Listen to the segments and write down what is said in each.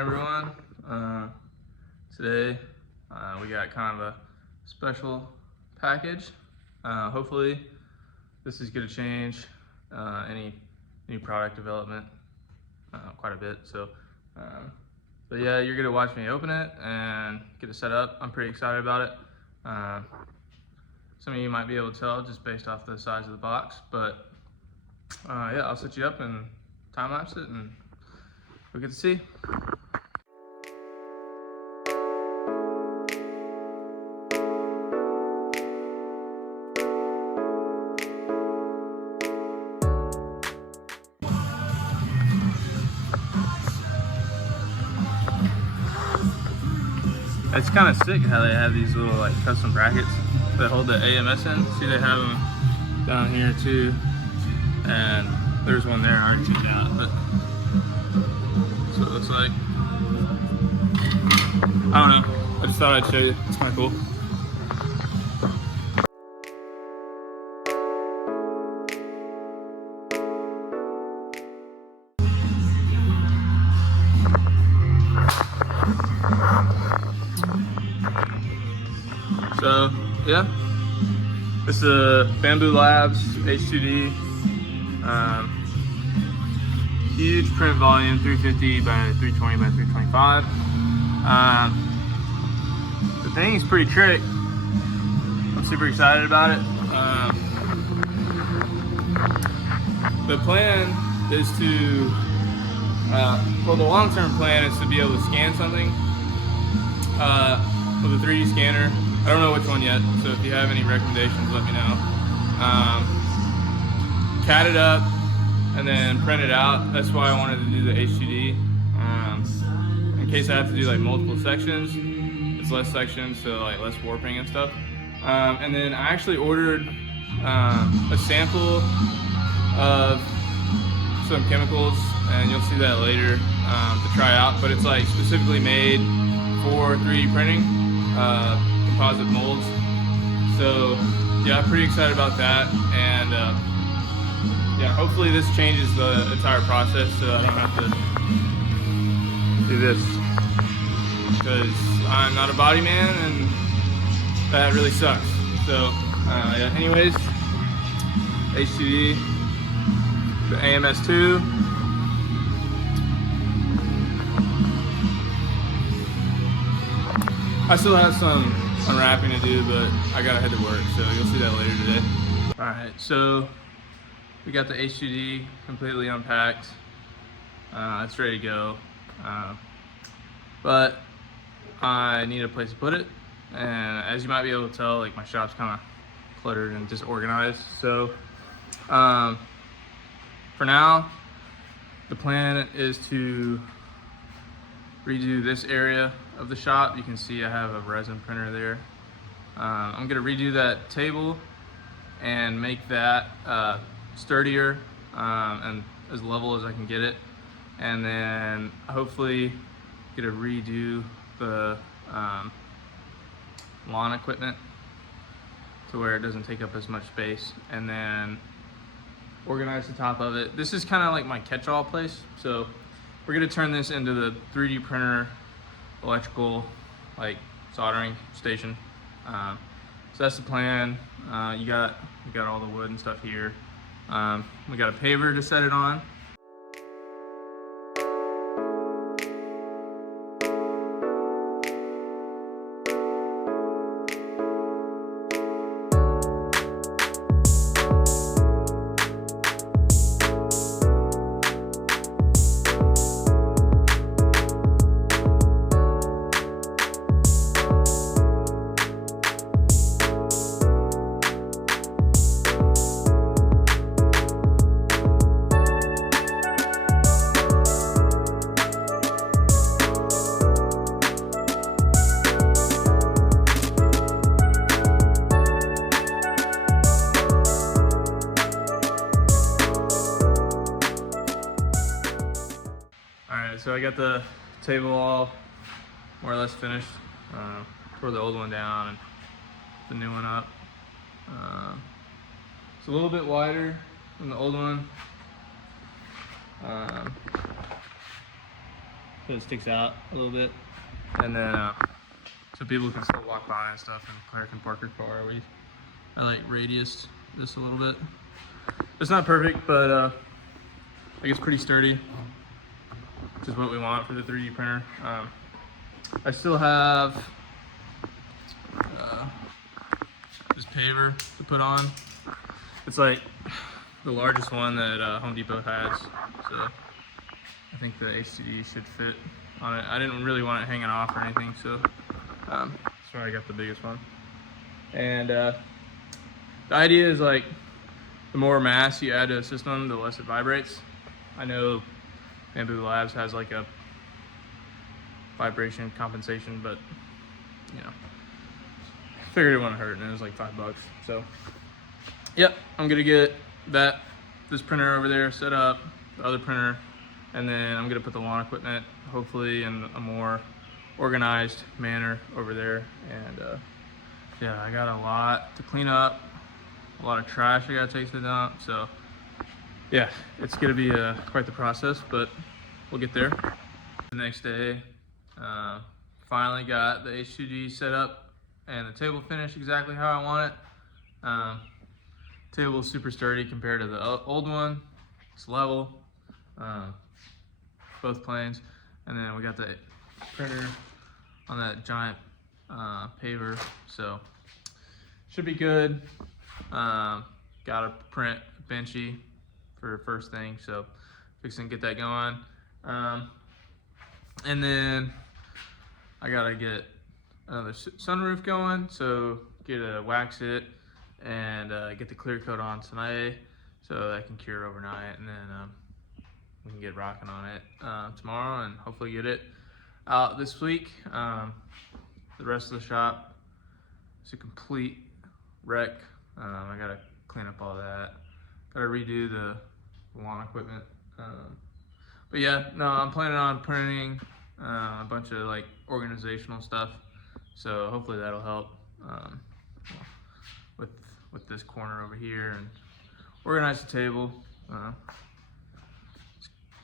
everyone. Today we got kind of a special package. Hopefully this is going to change any new product development quite a bit. But yeah, you're going to watch me open it and get it set up. I'm pretty excited about it. Some of you might be able to tell just based off the size of the box, but yeah, I'll set you up and time lapse it and we'll get to see. It's kind of sick how they have these little like custom brackets that hold the AMS in. See, they have them down here too, and there's one there I already took out, but that's what it looks like. I don't know, I just thought I'd show you. It's kind of cool. So yeah, this is a Bamboo Labs H2D. Huge print volume, 350 by 320 by 325. The thing is pretty trick. I'm super excited about it. The plan is to, well, the long-term plan is to be able to scan something with a 3D scanner. I don't know which one yet, so if you have any recommendations, let me know. CAD it up and then print it out. That's why I wanted to do the H2D. In case I have to do like multiple sections, it's less sections, so like less warping and stuff. And then I actually ordered a sample of some chemicals, and you'll see that later to try out. But it's like specifically made for 3D printing. Composite molds. So yeah, I'm pretty excited about that, and yeah, hopefully this changes the entire process so I don't have to do this, because I'm not a body man and that really sucks. So yeah, anyways, H2D, the AMS2. I still have some unwrapping to do, but I gotta head to work, so you'll see that later today. All right, so we got the H2D completely unpacked. It's ready to go, but I need a place to put it, and as you might be able to tell, like my shop's kind of cluttered and disorganized. So for now, the plan is to redo this area of the shop. You can see I have a resin printer there. I'm gonna redo that table and make that sturdier and as level as I can get it, and then hopefully get to redo the lawn equipment to where it doesn't take up as much space, and then organize the top of it. This is kind of like my catch-all place, so we're gonna turn this into the 3D printer electrical like soldering station. So that's the plan. We got all the wood and stuff here. We got a paver to set it on. So I got the table all more or less finished. Tore the old one down and the new one up. It's a little bit wider than the old one. so it sticks out a little bit, and then so people can still walk by and stuff, and Claire can park her car. I like radiused this a little bit. It's not perfect, but I think it's pretty sturdy, which is what we want for the 3D printer. I still have this paver to put on. It's like the largest one that Home Depot has, so I think the H2D should fit on it. I didn't really want it hanging off or anything, so that's why I got the biggest one. And the idea is like the more mass you add to a system, the less it vibrates. I know Bamboo Labs has like a vibration compensation, but you know, figured it wouldn't hurt, and it was like $5. So yep, I'm gonna get this printer over there set up, the other printer, and then I'm gonna put the lawn equipment hopefully in a more organized manner over there. And yeah, I got a lot to clean up, a lot of trash I gotta take to the dump, so yeah, it's gonna be quite the process, but we'll get there. The next day, finally got the H2D set up and the table finished exactly how I want it. Table is super sturdy compared to the old one. It's level, both planes, and then we got the printer on that giant paver, so should be good. Got to print benchy for first thing, so fixing to get that going. And then I gotta get another sunroof going, so wax it and get the clear coat on tonight so that can cure overnight, and then we can get rocking on it tomorrow and hopefully get it out this week. The rest of the shop is a complete wreck. I gotta clean up all that, gotta redo the lawn equipment, but yeah, no, I'm planning on printing a bunch of like organizational stuff, so hopefully that'll help with this corner over here, and organize the table.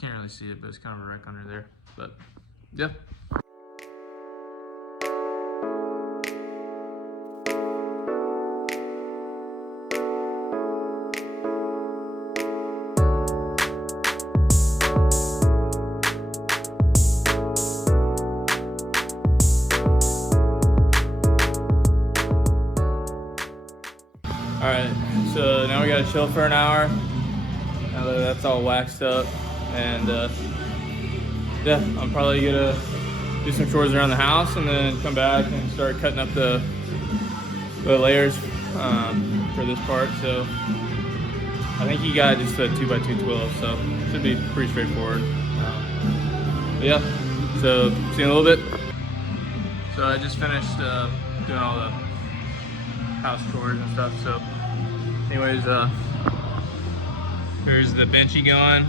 Can't really see it, but it's kind of a wreck under there, but yeah. All right, so now we gotta chill for an hour. Now that that's all waxed up, and yeah, I'm probably gonna do some chores around the house and then come back and start cutting up the layers for this part. So I think he got just a 2x2 12, so it should be pretty straightforward. But yeah, so see you in a little bit. So I just finished doing all the house chores and stuff. So anyways, here's the benchy going.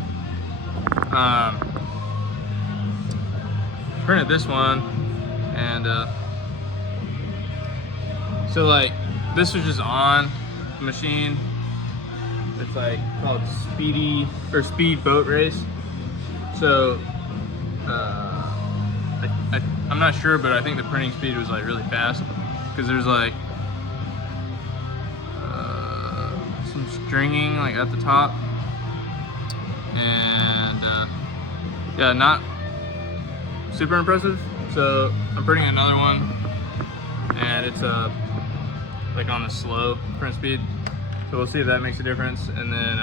Printed this one, and so like this was just on the machine. It's like called Speed Boat Race. So I'm not sure, but I think the printing speed was like really fast, because there's like some stringing like at the top, and yeah, not super impressive. So I'm printing another one, and it's like on the slow print speed, so we'll see if that makes a difference. And then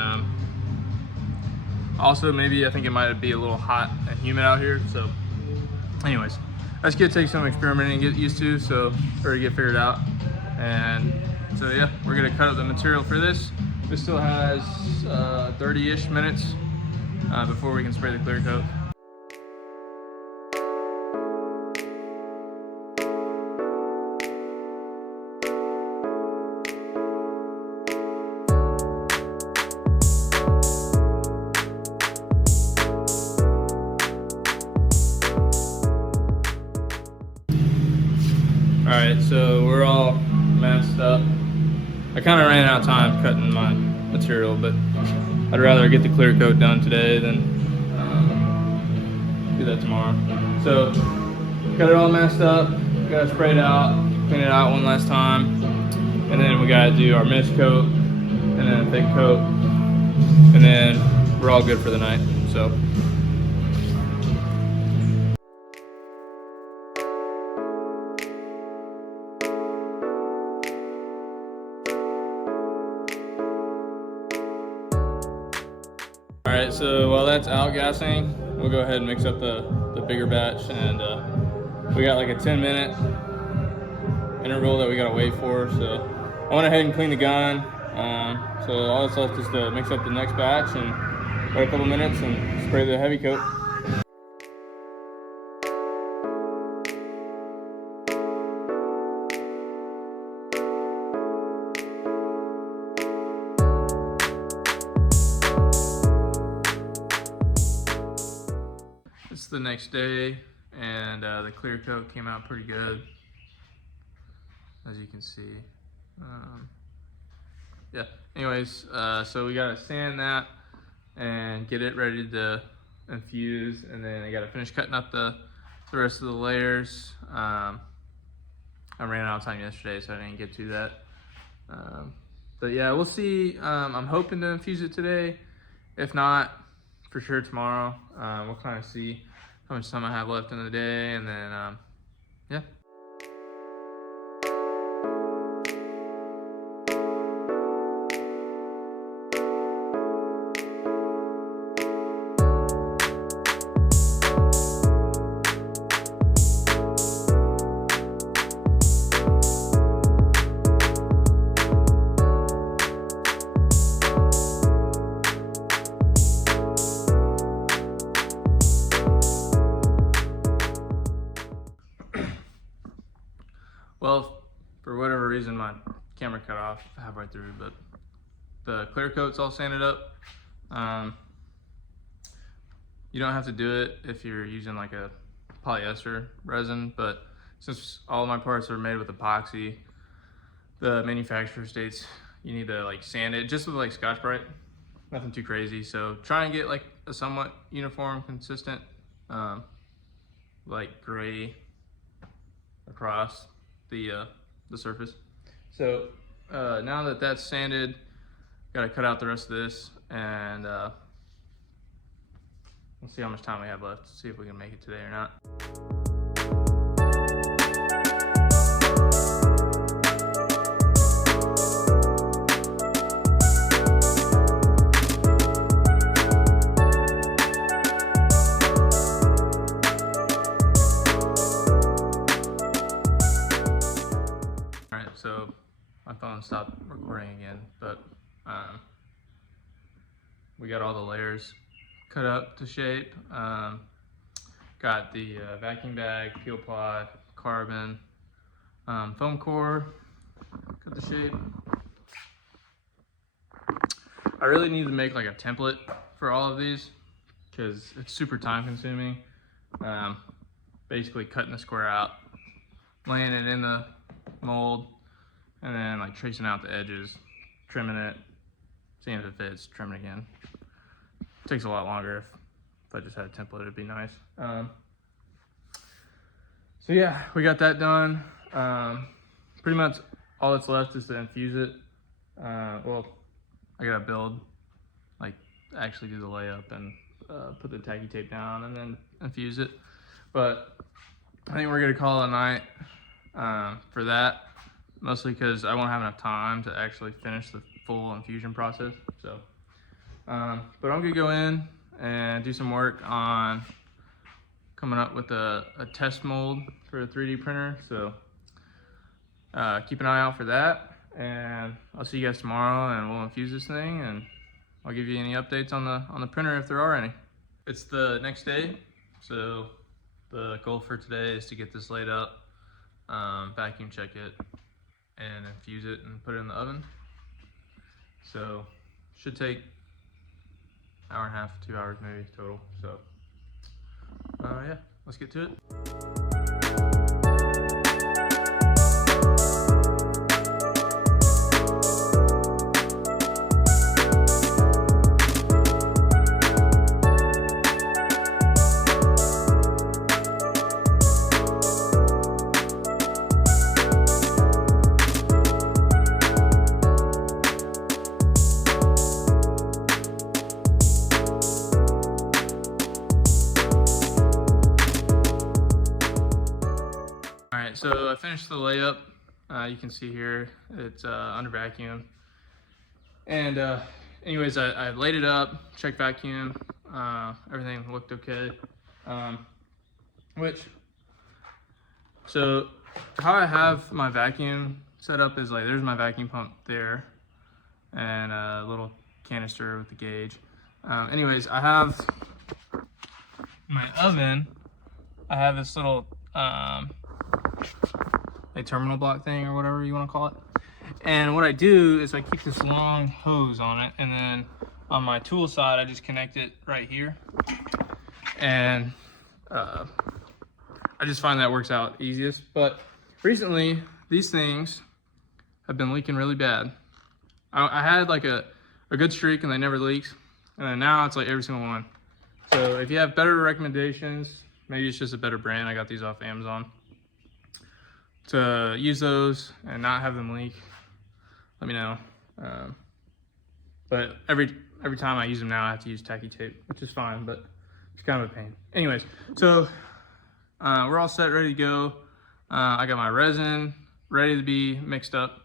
also maybe I think it might be a little hot and humid out here, so anyways, that's gonna take some experimenting to get used to, or to get figured out. And so yeah, we're gonna cut up the material for this. This still has 30-ish minutes before we can spray the clear coat. Alright, so we're all messed up. I kind of ran out of time cutting my material, but I'd rather get the clear coat done today than do that tomorrow. So got it all messed up, got it sprayed out, clean it out one last time, and then we gotta do our mist coat and then a thick coat, and then we're all good for the night. So all right, so while that's outgassing, we'll go ahead and mix up the bigger batch, and we got like a 10-minute interval that we gotta wait for. So I went ahead and cleaned the gun. So all that's left is to mix up the next batch and wait a couple minutes and spray the heavy coat. It's the next day, and the clear coat came out pretty good, as you can see. Yeah, anyways, so we gotta sand that and get it ready to infuse, and then I gotta finish cutting up the rest of the layers. I ran out of time yesterday, so I didn't get to that. But yeah, we'll see. I'm hoping to infuse it today. If not, for sure tomorrow. We'll kind of see how much time I have left in the day, and then yeah. Well, for whatever reason, my camera cut off halfway through, but the clear coat's all sanded up. You don't have to do it if you're using like a polyester resin, but since all of my parts are made with epoxy, the manufacturer states you need to like sand it just with like Scotch-Brite, nothing too crazy. So try and get like a somewhat uniform, consistent, like gray across the surface. So now that that's sanded, gotta cut out the rest of this, and we'll see how much time we have left, see if we can make it today or not. So my phone stopped recording again, but we got all the layers cut up to shape. Got the vacuum bag, peel ply, carbon, foam core, cut the shape. I really need to make like a template for all of these because it's super time consuming. Basically cutting the square out, laying it in the mold, and then like tracing out the edges, trimming it, seeing if it fits, trimming it again. It takes a lot longer. If I just had a template, it'd be nice. So yeah, we got that done. Pretty much all that's left is to infuse it. Well, I gotta build, like actually do the layup and put the tacky tape down and then infuse it. But I think we're gonna call it a night for that. Mostly because I won't have enough time to actually finish the full infusion process. So, but I'm gonna go in and do some work on coming up with a test mold for a 3D printer. So keep an eye out for that, and I'll see you guys tomorrow, and we'll infuse this thing, and I'll give you any updates on the printer if there are any. It's the next day, so the goal for today is to get this laid up, vacuum check it, and infuse it and put it in the oven. So should take an hour and a half, 2 hours maybe total. So yeah, let's get to it. right, so I finished the layup. You can see here it's under vacuum. And anyways, I laid it up, checked vacuum, everything looked okay. So how I have my vacuum set up is like, there's my vacuum pump there and a little canister with the gauge. Anyways, I have my oven. I have this little a terminal block thing or whatever you want to call it. And what I do is I keep this long hose on it, and then on my tool side I just connect it right here. And I just find that works out easiest. But recently these things have been leaking really bad. I had like a good streak and they never leaked, and then now it's like every single one. So if you have better recommendations, maybe it's just a better brand, I got these off Amazon, to use those and not have them leak, let me know. But every time I use them now, I have to use tacky tape, which is fine, but it's kind of a pain. Anyways, so we're all set, ready to go. I got my resin ready to be mixed up,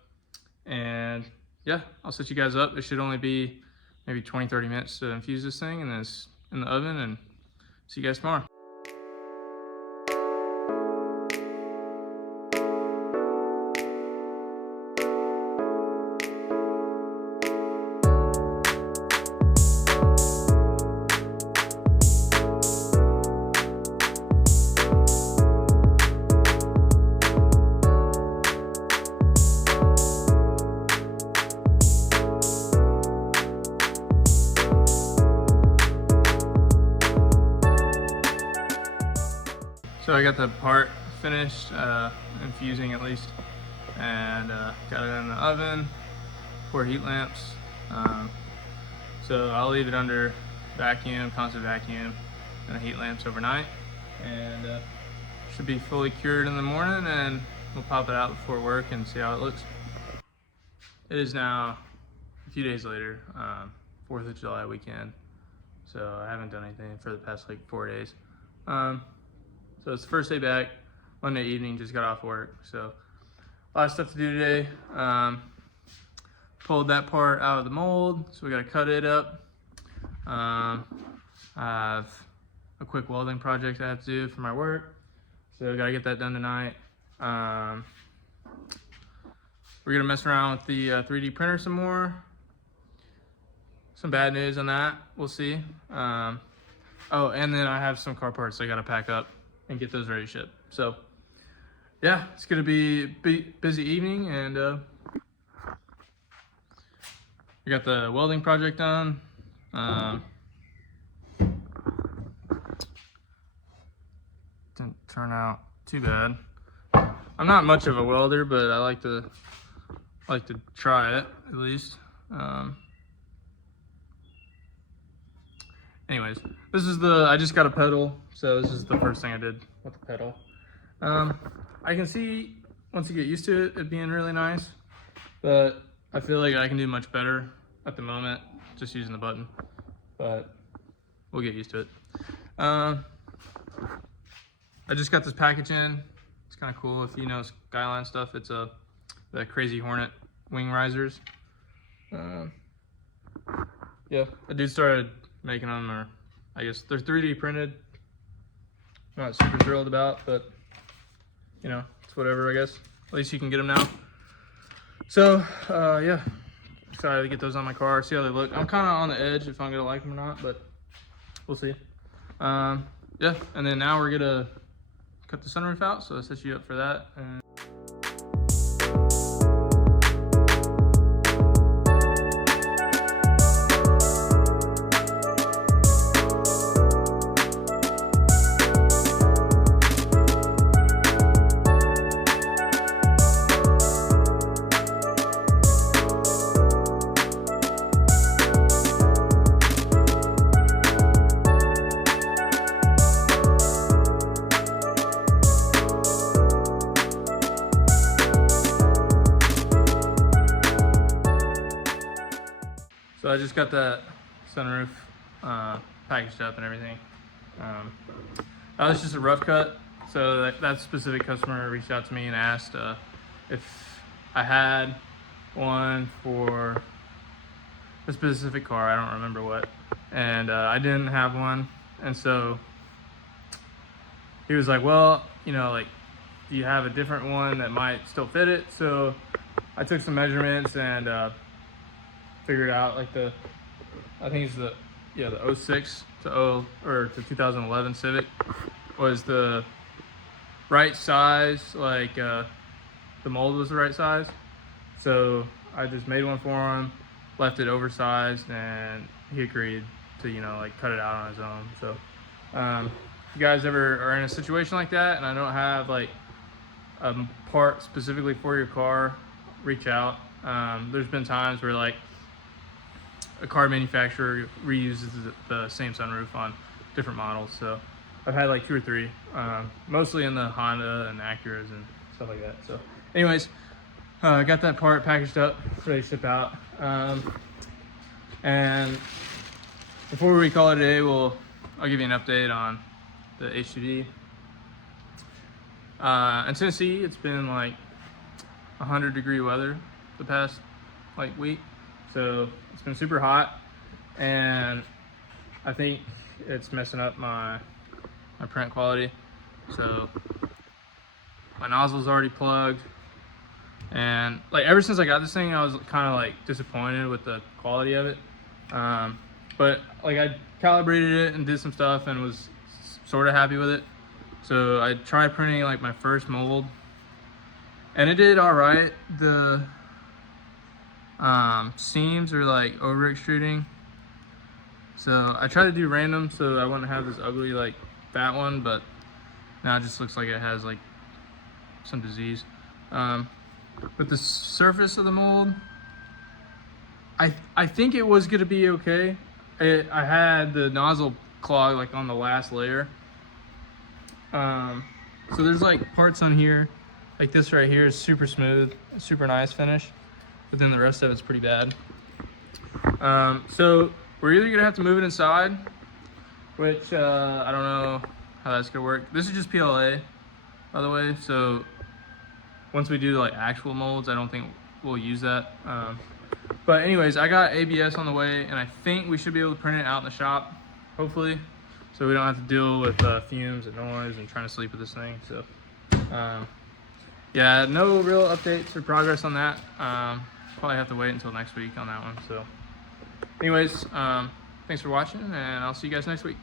and yeah, I'll set you guys up. It should only be maybe 20-30 minutes to infuse this thing, and then it's in the oven, and see you guys tomorrow. So I got the part finished, infusing at least, and got it in the oven, 4 heat lamps. So I'll leave it under vacuum, constant vacuum, and the heat lamps overnight, and should be fully cured in the morning, and we'll pop it out before work and see how it looks. It is now a few days later, 4th of July weekend, so I haven't done anything for the past like 4 days. So it's the first day back, Monday evening, just got off work. So a lot of stuff to do today. Pulled that part out of the mold, so we gotta cut it up. I have a quick welding project I have to do for my work, so I gotta get that done tonight. We're gonna mess around with the 3D printer some more. Some bad news on that, we'll see. Oh, and then I have some car parts I gotta pack up and get those ready to ship. So yeah, it's gonna be a busy evening, and we got the welding project done. Didn't turn out too bad. I'm not much of a welder, but I like to try it at least. Anyways, this is I just got a pedal, so this is the first thing I did with the pedal. I can see once you get used to it being really nice, but I feel like I can do much better at the moment just using the button, but we'll get used to it. I just got this package in. It's kind of cool. If you know Skyline stuff, it's the Crazy Hornet wing risers. Yeah, a dude started making them, or I guess they're 3D printed. Not super thrilled about, but you know, it's whatever, I guess. At least you can get them now. So yeah, excited to get those on my car, see how they look. I'm kind of on the edge if I'm gonna like them or not, but we'll see. Yeah, and then now we're gonna cut the sunroof out, so I'll set you up for that. So I just got that sunroof packaged up and everything. That was just a rough cut. So that specific customer reached out to me and asked if I had one for a specific car. I don't remember what, and I didn't have one, and so he was like, well, you know, like, do you have a different one that might still fit it? So I took some measurements and figured out like I think it's the 06 to 2011 Civic was the right size, like the mold was the right size. So I just made one for him, left it oversized, and he agreed to, you know, like cut it out on his own. So if you guys ever are in a situation like that and I don't have like a part specifically for your car, reach out. There's been times where like a car manufacturer reuses the same sunroof on different models. So I've had like 2 or 3, mostly in the Honda and Acuras and stuff like that. So anyways, got that part packaged up, ready to ship out. And before we call it a day, I'll give you an update on the H2D. In Tennessee, it's been like 100-degree weather the past like week. So it's been super hot, and I think it's messing up my print quality. So my nozzle's already plugged, and like ever since I got this thing, I was kind of like disappointed with the quality of it. But like I calibrated it and did some stuff and was sort of happy with it. So I tried printing like my first mold, and it did all right. The seams are like over extruding, so I tried to do random so I wouldn't have this ugly like fat one, but now it just looks like it has like some disease. But the surface of the mold, I think it was gonna be okay. I had the nozzle clog like on the last layer. So there's like parts on here, like this right here is super smooth, super nice finish, but then the rest of it's pretty bad. So we're either gonna have to move it inside, which I don't know how that's gonna work. This is just PLA, by the way, so once we do like actual molds, I don't think we'll use that. But anyways, I got ABS on the way, and I think we should be able to print it out in the shop, hopefully, so we don't have to deal with fumes and noise and trying to sleep with this thing. So yeah, no real updates or progress on that. Probably have to wait until next week on that one. So anyways, thanks for watching, and I'll see you guys next week.